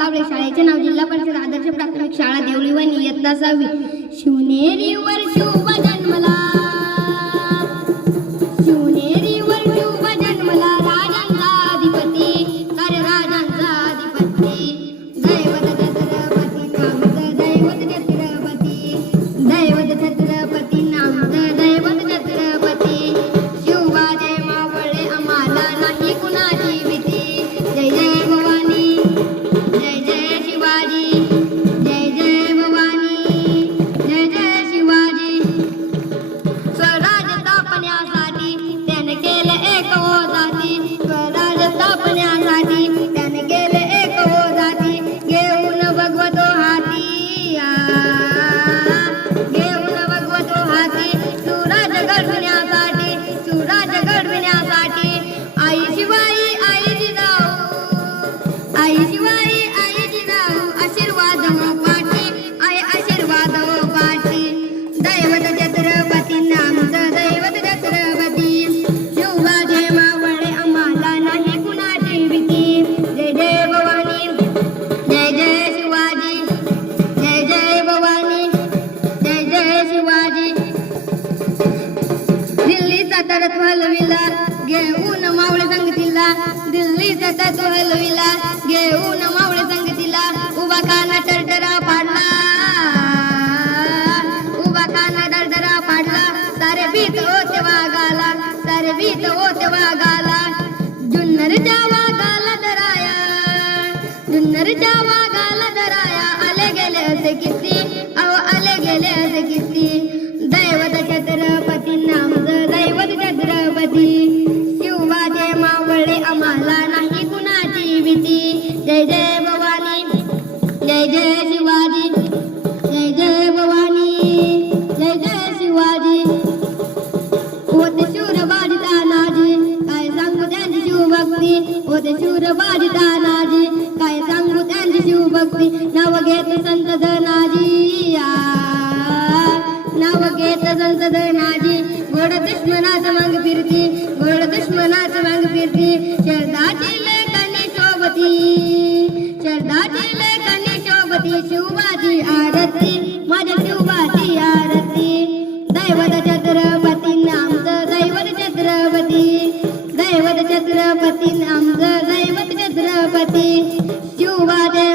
सावळे. शाळेचे नाव जिल्हा परिषद आदर्श प्राथमिक शाळा देवळीवणी, इयत्ता 6वी. शिवनेरीवर शिव जन्मला, शिवनेरीवर शिव जन्मला, राजांचा अधिपती, अरे राजांचा अधिपती. दैवत छत्रपती नामचं दैवत छत्रपती, दैवत छत्रपती नामचं दैवत छत्रपती. शिवबाजे मावळे आम्हाला नाही कुणाची भीती. जय जय भवानी, जय जय शिवाजी, जय जय भवानी, जय जय शिवाजी. स्वराज स्थापण्यासाठी त्याने केले एक जाती, स्वराज स्थापण्यासाठी त्याने केले एक जाती. घेऊन भगवतो हाती, घेऊन भगवतो हाती. सुराज घडविण्यासाठी, सुराज घडविण्यासाठी. आई शिवाई आई जिजाऊ, आई शिवाई आई जिजाऊ. आशीर्वाद हो पाठी, आई आशीर्वाद हो पाठी. दैवत छत्रपती नामचं दैवत छत्रपती. शिवबाजे मावळे आम्हाला नाही कुणाची भीती. जय जय भवानी, जय जय शिवाजी, जय जय भवानी, जय जय शिवाजी. दिल्लीचा तत्व हलविला घेऊन मावळे संगतीला, दिल्लीचा तत्व हलविला घेऊन मावळे संगतीला. उभा काना टरटरा पाडला, उभा काना टरटरा पाडला. सारे भीत होते वागाला, सारे भीत होते वागाला. जुन्नरच्या वागाला दराया, जुन्नरच्या वागाला दराया. आले गेले असे किती, अहो आले गेले असे किती. दैवत छत्रपती नामचं दैवत छत्रपती. शिवबाजे मावळे आम्हाला नाही कुणाची भीती. जय जय भवानी, जय जय शिवाजी, जय जय भवानी, जय जय शिवाजी. होते शूर बाजी तानाजी, काय सांगू त्यांची शिवभक्ती. होते शूर बाजी तानाजी, काय सांगू त्यांची शिवभक्ती. नाव घेत संत धनाजी, नाव घेत संत धनाजी. घोड दुश्मनाच मग फिरती, घोड दुश्मनाच मग फिरती. शरदाची लेखनी शोभती, शरदाची लेखनी शोभती. शिवबाची आरती, माझ्या शिवबाची आरती. दैवत छत्रपती नामचं दैवत छत्रपती, दैवत छत्रपती नामचं दैवत छत्रपती. शिवबाजे